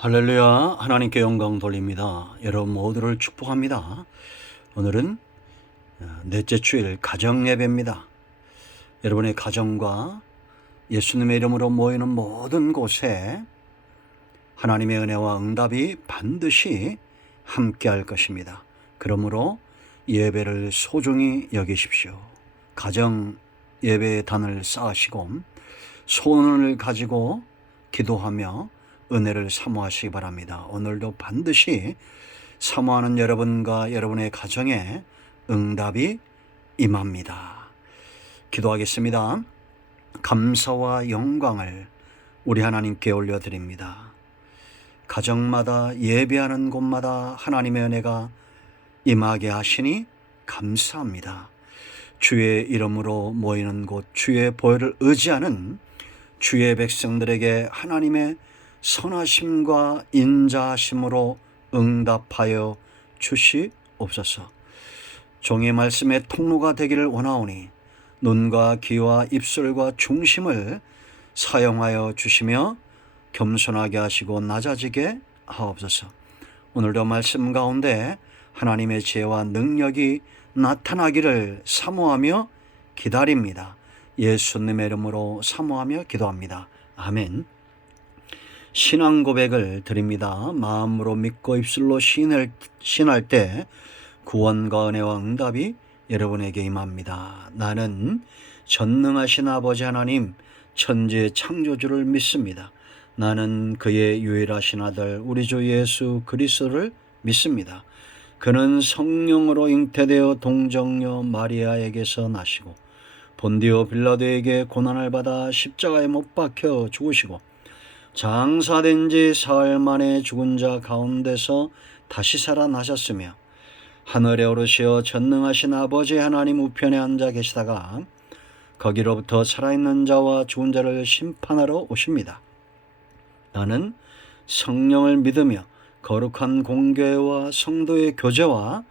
할렐루야. 하나님께 영광 돌립니다. 여러분 모두를 축복합니다. 오늘은 넷째 주일 가정 예배입니다. 여러분의 가정과 예수님의 이름으로 모이는 모든 곳에 하나님의 은혜와 응답이 반드시 함께할 것입니다. 그러므로 예배를 소중히 여기십시오. 가정 예배의 단을 쌓으시고 소원을 가지고 기도하며 은혜를 사모하시기 바랍니다. 오늘도 반드시 사모하는 여러분과 여러분의 가정에 응답이 임합니다. 기도하겠습니다. 감사와 영광을 우리 하나님께 올려드립니다. 가정마다 예배하는 곳마다 하나님의 은혜가 임하게 하시니 감사합니다. 주의 이름으로 모이는 곳, 주의 보혈을 의지하는 주의 백성들에게 하나님의 선하심과 인자하심으로 응답하여 주시옵소서. 종의 말씀의 통로가 되기를 원하오니 눈과 귀와 입술과 중심을 사용하여 주시며 겸손하게 하시고 낮아지게 하옵소서. 오늘도 말씀 가운데 하나님의 지혜와 능력이 나타나기를 사모하며 기다립니다. 예수님의 이름으로 사모하며 기도합니다. 아멘. 신앙 고백을 드립니다. 마음으로 믿고 입술로 신할 때 구원과 은혜와 응답이 여러분에게 임합니다. 나는 전능하신 아버지 하나님 천지의 창조주를 믿습니다. 나는 그의 유일하신 아들 우리 주 예수 그리스도를 믿습니다. 그는 성령으로 잉태되어 동정녀 마리아에게서 나시고 본디오 빌라도에게 고난을 받아 십자가에 못 박혀 죽으시고 장사된 지 사흘 만에 죽은 자 가운데서 다시 살아나셨으며 하늘에 오르시어 전능하신 아버지 하나님 우편에 앉아 계시다가 거기로부터 살아있는 자와 죽은 자를 심판하러 오십니다. 나는 성령을 믿으며 거룩한 공교회와 성도의 교제와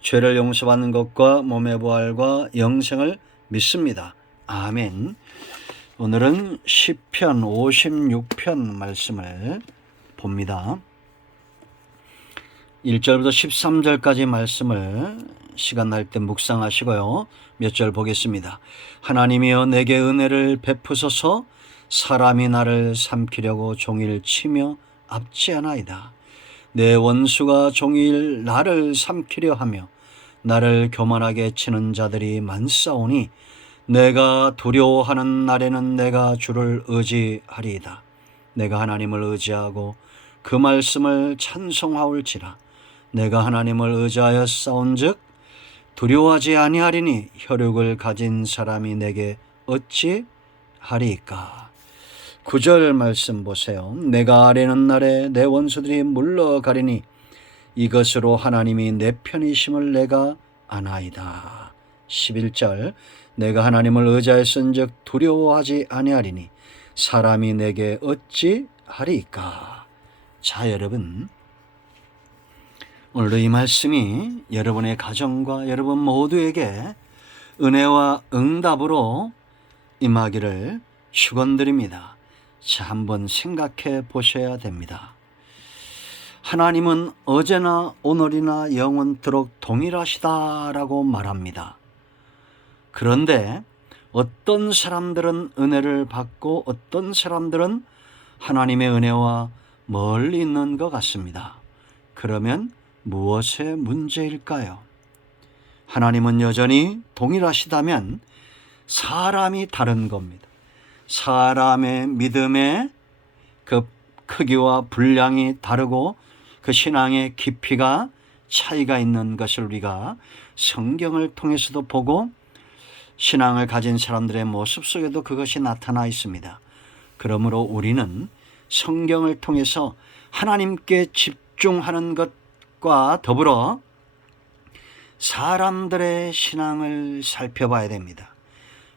죄를 용서받는 것과 몸의 부활과 영생을 믿습니다. 아멘. 오늘은 시편 56편 말씀을 봅니다. 1절부터 13절까지 말씀을 시간 날 때 묵상하시고요. 몇 절 보겠습니다. 하나님이여 내게 은혜를 베푸소서. 사람이 나를 삼키려고 종일 치며 압제하나이다. 내 원수가 종일 나를 삼키려 하며 나를 교만하게 치는 자들이 많사오니 내가 두려워하는 날에는 내가 주를 의지하리이다. 내가 하나님을 의지하고 그 말씀을 찬송하올지라. 내가 하나님을 의지하여 싸운즉 두려워하지 아니하리니 혈육을 가진 사람이 내게 어찌 하리이까. 9절 말씀 보세요. 내가 아뢰는 날에 내 원수들이 물러가리니 이것으로 하나님이 내 편이심을 내가 아나이다. 11절 내가 하나님을 의지하였은즉 두려워하지 아니하리니 사람이 내게 어찌 하리이까. 자, 여러분, 오늘도 이 말씀이 여러분의 가정과 여러분 모두에게 은혜와 응답으로 임하기를 축원드립니다. 자, 한번 생각해 보셔야 됩니다. 하나님은 어제나 오늘이나 영원토록 동일하시다라고 말합니다. 그런데 어떤 사람들은 은혜를 받고 어떤 사람들은 하나님의 은혜와 멀리 있는 것 같습니다. 그러면 무엇의 문제일까요? 하나님은 여전히 동일하시다면 사람이 다른 겁니다. 사람의 믿음의 그 크기와 분량이 다르고 그 신앙의 깊이가 차이가 있는 것을 우리가 성경을 통해서도 보고 신앙을 가진 사람들의 모습 속에도 그것이 나타나 있습니다. 그러므로 우리는 성경을 통해서 하나님께 집중하는 것과 더불어 사람들의 신앙을 살펴봐야 됩니다.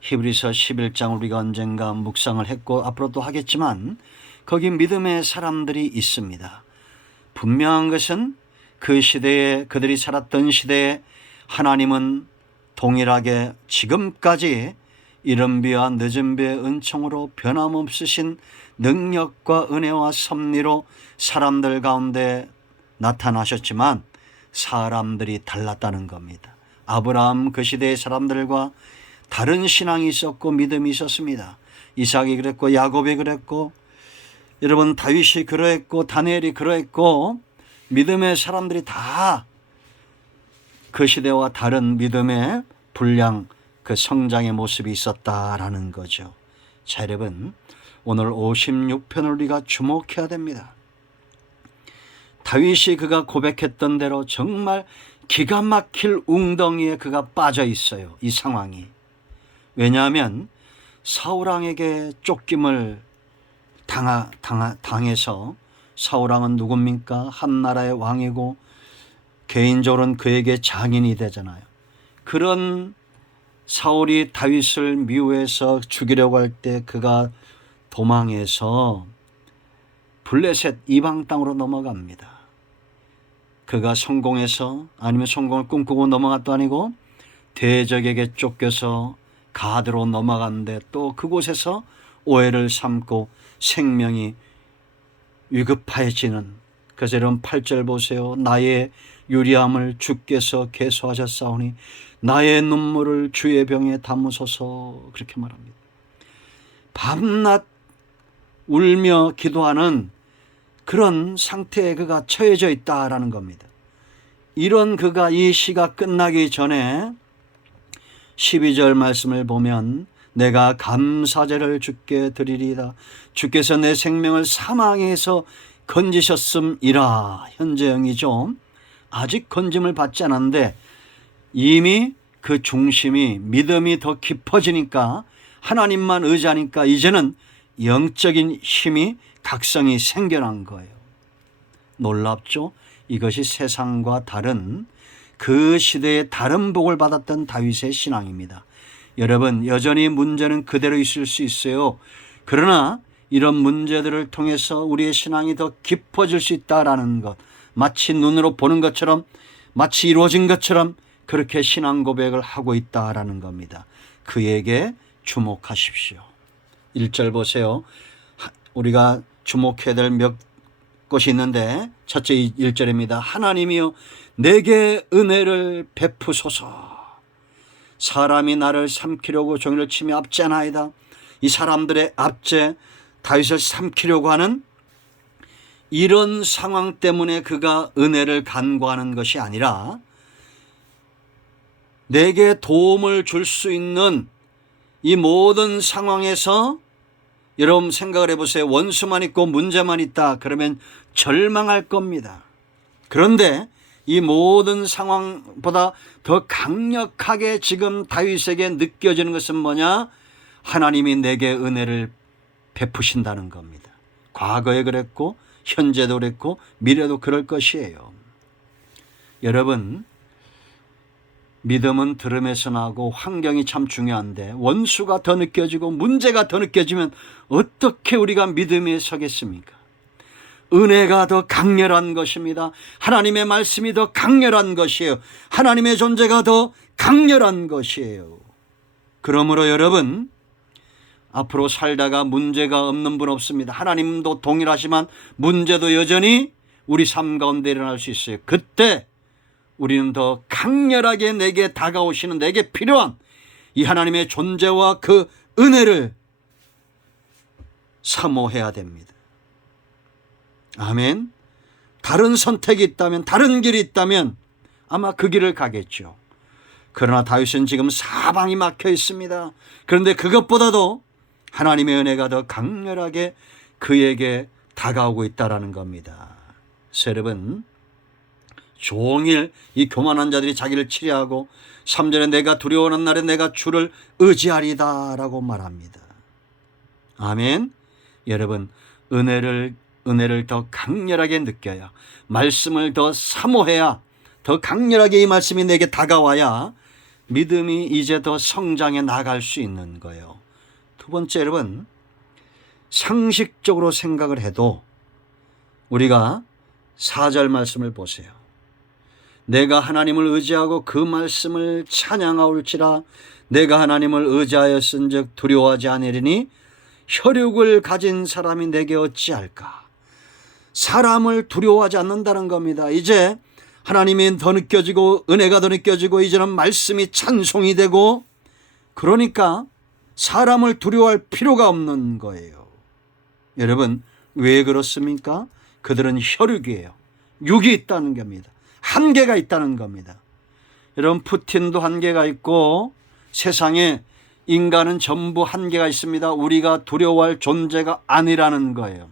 히브리서 11장 우리가 언젠가 묵상을 했고 앞으로도 하겠지만 거기 믿음의 사람들이 있습니다. 분명한 것은 그 시대에 그들이 살았던 시대에 하나님은 동일하게 지금까지 이른 비와 늦은 비의 은총으로 변함없으신 능력과 은혜와 섭리로 사람들 가운데 나타나셨지만 사람들이 달랐다는 겁니다. 아브라함 그 시대의 사람들과 다른 신앙이 있었고 믿음이 있었습니다. 이삭이 그랬고 야곱이 그랬고 여러분 다윗이 그러했고 다니엘이 그러했고 믿음의 사람들이 다 그 시대와 다른 믿음의 분량 그 성장의 모습이 있었다라는 거죠. 자, 여러분 오늘 56편을 우리가 주목해야 됩니다. 다윗이 그가 고백했던 대로 정말 기가 막힐 웅덩이에 그가 빠져 있어요. 이 상황이. 왜냐하면 사울왕에게 쫓김을 당해서 사울왕은 누굽니까? 한 나라의 왕이고 개인적으로는 그에게 장인이 되잖아요. 그런 사울이 다윗을 미워해서 죽이려고 할 때 그가 도망해서 블레셋 이방 땅으로 넘어갑니다. 그가 성공해서 아니면 성공을 꿈꾸고 넘어갔도 아니고 대적에게 쫓겨서 가드로 넘어갔는데 또 그곳에서 오해를 삼고 생명이 위급해지는, 그래서 이런 8절 보세요. 나의 유리함을 주께서 계수하셨사오니 나의 눈물을 주의 병에 담으소서, 그렇게 말합니다. 밤낮 울며 기도하는 그런 상태에 그가 처해져 있다라는 겁니다. 이런 그가 이 시가 끝나기 전에 12절 말씀을 보면 내가 감사제를 주께 드리리이다. 주께서 내 생명을 사망에서 건지셨음이라. 현재형이죠. 아직 건짐을 받지 않았는데 이미 그 중심이 믿음이 더 깊어지니까 하나님만 의지하니까 이제는 영적인 힘이 각성이 생겨난 거예요. 놀랍죠? 이것이 세상과 다른 그 시대에 다른 복을 받았던 다윗의 신앙입니다. 여러분 여전히 문제는 그대로 있을 수 있어요. 그러나 이런 문제들을 통해서 우리의 신앙이 더 깊어질 수 있다라는 것, 마치 눈으로 보는 것처럼 마치 이루어진 것처럼 그렇게 신앙 고백을 하고 있다라는 겁니다. 그에게 주목하십시오. 1절 보세요. 우리가 주목해야 될 몇 것이 있는데 첫째 1절입니다. 하나님이여 내게 은혜를 베푸소서. 사람이 나를 삼키려고 종일을 치며 압제하나이다. 이 사람들의 압제, 다윗을 삼키려고 하는 이런 상황 때문에 그가 은혜를 간구하는 것이 아니라 내게 도움을 줄 수 있는 이 모든 상황에서 여러분 생각을 해보세요. 원수만 있고 문제만 있다 그러면 절망할 겁니다. 그런데 이 모든 상황보다 더 강력하게 지금 다윗에게 느껴지는 것은 뭐냐? 하나님이 내게 은혜를 베푸신다는 겁니다. 과거에 그랬고 현재도 그랬고 미래도 그럴 것이에요. 여러분 믿음은 들음에서 나고 환경이 참 중요한데 원수가 더 느껴지고 문제가 더 느껴지면 어떻게 우리가 믿음에 서겠습니까? 은혜가 더 강렬한 것입니다. 하나님의 말씀이 더 강렬한 것이에요. 하나님의 존재가 더 강렬한 것이에요. 그러므로 여러분 앞으로 살다가 문제가 없는 분 없습니다. 하나님도 동일하지만 문제도 여전히 우리 삶 가운데 일어날 수 있어요. 그때 우리는 더 강렬하게 내게 다가오시는 내게 필요한 이 하나님의 존재와 그 은혜를 사모해야 됩니다. 아멘. 다른 선택이 있다면 다른 길이 있다면 아마 그 길을 가겠죠. 그러나 다윗은 지금 사방이 막혀 있습니다. 그런데 그것보다도 하나님의 은혜가 더 강렬하게 그에게 다가오고 있다는 겁니다. 여러분 종일 이 교만한 자들이 자기를 치려하고 3절에 내가 두려워하는 날에 내가 주를 의지하리다 라고 말합니다. 아멘. 여러분 은혜를 더 강렬하게 느껴야, 말씀을 더 사모해야, 더 강렬하게 이 말씀이 내게 다가와야 믿음이 이제 더 성장해 나갈 수 있는 거예요. 두 번째 여러분 상식적으로 생각을 해도 우리가 4절 말씀을 보세요. 내가 하나님을 의지하고 그 말씀을 찬양하올지라 내가 하나님을 의지하였은즉 두려워하지 아니하리니 혈육을 가진 사람이 내게 어찌할까. 사람을 두려워하지 않는다는 겁니다. 이제 하나님이 더 느껴지고 은혜가 더 느껴지고 이제는 말씀이 찬송이 되고, 그러니까 사람을 두려워할 필요가 없는 거예요. 여러분, 왜 그렇습니까? 그들은 혈육이에요. 육이 있다는 겁니다. 한계가 있다는 겁니다. 여러분, 푸틴도 한계가 있고 세상에 인간은 전부 한계가 있습니다. 우리가 두려워할 존재가 아니라는 거예요.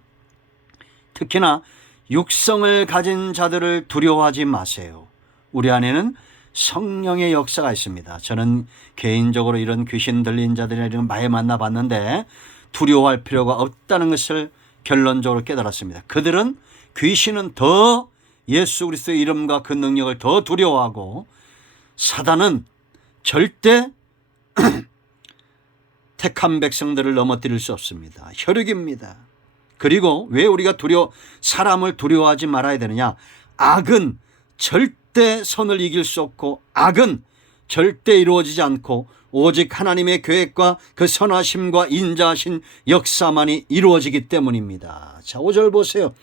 특히나 육성을 가진 자들을 두려워하지 마세요. 우리 안에는 성령의 역사가 있습니다. 저는 개인적으로 이런 귀신 들린 자들이나 이런 많이 만나봤는데 두려워할 필요가 없다는 것을 결론적으로 깨달았습니다. 그들은 귀신은 더 예수 그리스도의 이름과 그 능력을 더 두려워하고, 사단은 절대 택한 백성들을 넘어뜨릴 수 없습니다. 혈육입니다. 그리고 왜 우리가 사람을 두려워하지 말아야 되느냐? 악은 절대 선을 이길 수 없고, 악은 절대 이루어지지 않고, 오직 하나님의 계획과 그 선하심과 인자하신 역사만이 이루어지기 때문입니다. 자, 5절 보세요.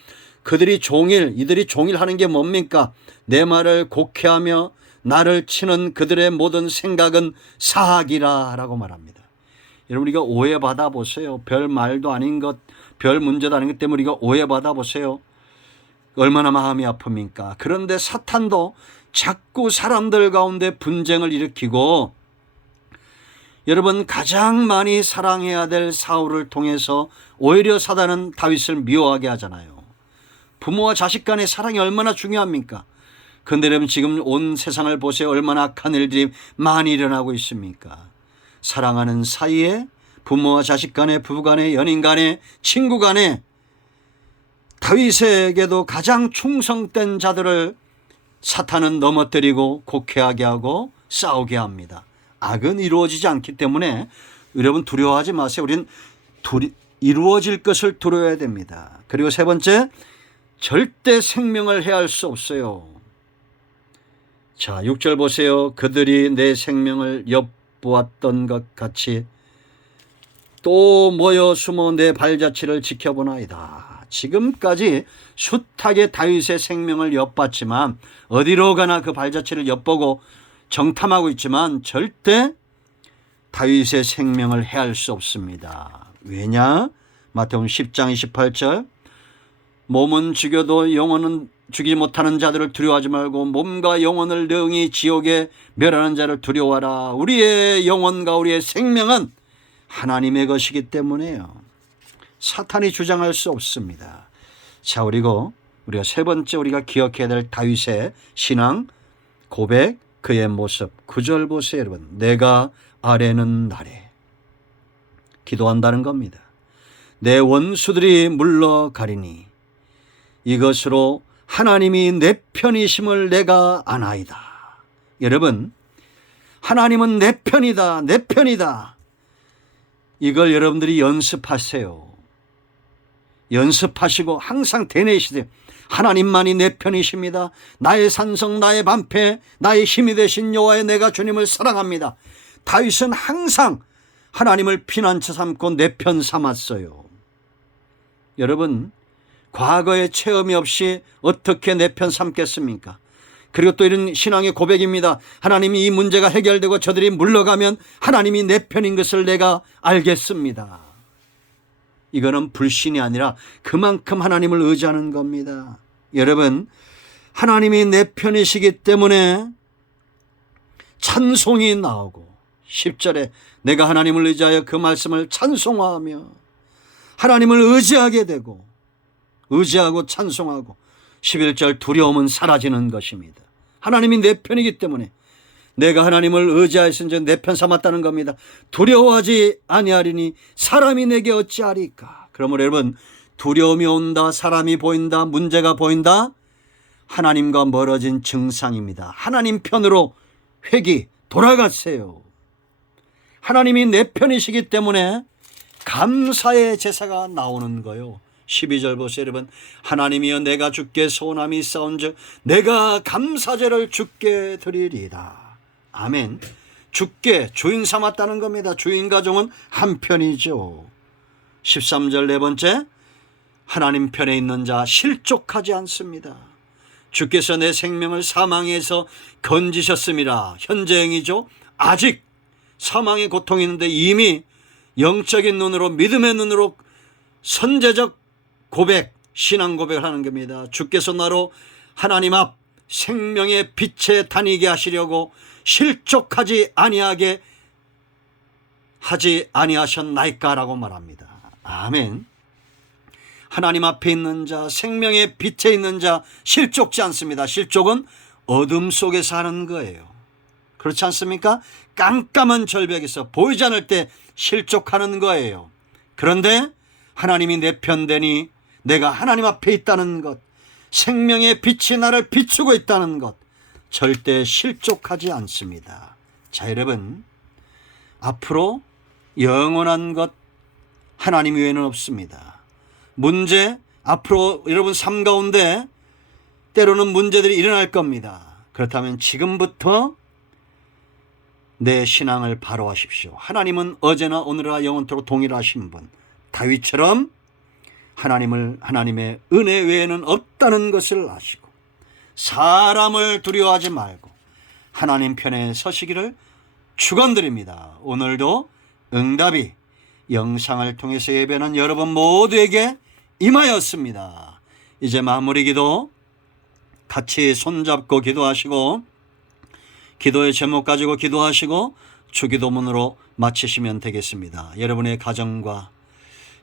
이들이 종일하는 게 뭡니까? 내 말을 곡해하며 나를 치는 그들의 모든 생각은 사악이라 라고 말합니다. 여러분, 우리가 오해받아 보세요. 별 말도 아닌 것, 별 문제도 아닌 것 때문에 우리가 오해받아 보세요. 얼마나 마음이 아픕니까? 그런데 사탄도 자꾸 사람들 가운데 분쟁을 일으키고, 여러분, 가장 많이 사랑해야 될 사울을 통해서 오히려 사단은 다윗을 미워하게 하잖아요. 부모와 자식 간의 사랑이 얼마나 중요합니까? 그런데 여러분, 지금 온 세상을 보세요. 얼마나 악한 일들이 많이 일어나고 있습니까? 사랑하는 사이에 부모와 자식 간에, 부부 간에, 연인 간에, 친구 간에, 다윗에게도 가장 충성된 자들을 사탄은 넘어뜨리고 곡해하게 하고 싸우게 합니다. 악은 이루어지지 않기 때문에 여러분 두려워하지 마세요. 우리는 이루어질 것을 두려워해야 됩니다. 그리고 세 번째, 절대 생명을 해할 수 없어요. 자, 6절 보세요. 그들이 내 생명을 엿보았던 것 같이 또 모여 숨어 내 발자취를 지켜보나이다. 지금까지 숱하게 다윗의 생명을 엿봤지만, 어디로 가나 그 발자취를 엿보고 정탐하고 있지만 절대 다윗의 생명을 해할 수 없습니다. 왜냐? 마태복음 10장 28절, 몸은 죽여도 영혼은 죽이지 못하는 자들을 두려워하지 말고 몸과 영혼을 능히 지옥에 멸하는 자를 두려워하라. 우리의 영혼과 우리의 생명은 하나님의 것이기 때문에요. 사탄이 주장할 수 없습니다. 자, 그리고 우리가 세 번째 우리가 기억해야 될 다윗의 신앙 고백, 그의 모습. 9절 보세요, 여러분. 내가 아뢰는 날에 기도한다는 겁니다. 내 원수들이 물러가리니 이것으로 하나님이 내 편이심을 내가 아나이다. 여러분, 하나님은 내 편이다, 내 편이다. 이걸 여러분들이 연습하세요. 연습하시고 항상 되뇌시세요. 하나님만이 내 편이십니다. 나의 산성, 나의 방패, 나의 힘이 되신 여호와의 내가 주님을 사랑합니다. 다윗은 항상 하나님을 피난처 삼고 내 편 삼았어요. 여러분, 과거의 체험이 없이 어떻게 내 편 삼겠습니까? 그리고 또 이런 신앙의 고백입니다. 하나님이 이 문제가 해결되고 저들이 물러가면 하나님이 내 편인 것을 내가 알겠습니다. 이거는 불신이 아니라 그만큼 하나님을 의지하는 겁니다. 여러분, 하나님이 내 편이시기 때문에 찬송이 나오고, 10절에 내가 하나님을 의지하여 그 말씀을 찬송하며 하나님을 의지하게 되고, 의지하고 찬송하고, 11절 두려움은 사라지는 것입니다. 하나님이 내 편이기 때문에 내가 하나님을 의지하였은즉 내 편 삼았다는 겁니다. 두려워하지 아니하리니 사람이 내게 어찌하리까. 그러므로 여러분, 두려움이 온다, 사람이 보인다, 문제가 보인다, 하나님과 멀어진 증상입니다. 하나님 편으로 돌아가세요. 하나님이 내 편이시기 때문에 감사의 제사가 나오는 거요. 12절 보세요, 여러분. 하나님이여 내가 주께 소원함이 있사온즉 내가 감사제를 주께 드리리이다. 아멘. 주께 주인 삼았다는 겁니다. 주인 가정은 한편이죠. 13절 네 번째, 하나님 편에 있는 자 실족하지 않습니다. 주께서 내 생명을 사망에서 건지셨음이라. 현재형이죠. 아직 사망의 고통이 있는데 이미 영적인 눈으로, 믿음의 눈으로 선제적 고백, 신앙 고백을 하는 겁니다. 주께서 나로 하나님 앞 생명의 빛에 다니게 하시려고 실족하지 아니하게 하지 아니하셨나이까라고 말합니다. 아멘. 하나님 앞에 있는 자, 생명의 빛에 있는 자 실족지 않습니다. 실족은 어둠 속에 사는 거예요. 그렇지 않습니까? 깜깜한 절벽에서 보이지 않을 때 실족하는 거예요. 그런데 하나님이 내 편 되니 내가 하나님 앞에 있다는 것, 생명의 빛이 나를 비추고 있다는 것, 절대 실족하지 않습니다. 자, 여러분, 앞으로 영원한 것 하나님 외에는 없습니다. 문제, 앞으로 여러분 삶 가운데 때로는 문제들이 일어날 겁니다. 그렇다면 지금부터 내 신앙을 바로 하십시오. 하나님은 어제나 오늘이나 영원토록 동일하신 분, 다윗처럼 하나님의 은혜 외에는 없다는 것을 아시고 사람을 두려워하지 말고 하나님 편에 서시기를 축원드립니다. 오늘도 응답이 영상을 통해서 예배하는 여러분 모두에게 임하였습니다. 이제 마무리 기도 같이 손잡고 기도하시고, 기도의 제목 가지고 기도하시고 주기도문으로 마치시면 되겠습니다. 여러분의 가정과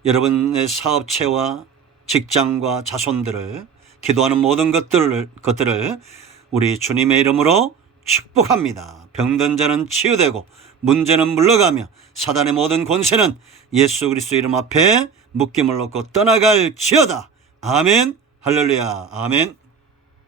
여러분의 사업체와 직장과 자손들을, 기도하는 모든 것들을 우리 주님의 이름으로 축복합니다. 병든 자는 치유되고 문제는 물러가며 사단의 모든 권세는 예수 그리스도 이름 앞에 묶임을 놓고 떠나갈지어다. 아멘. 할렐루야. 아멘.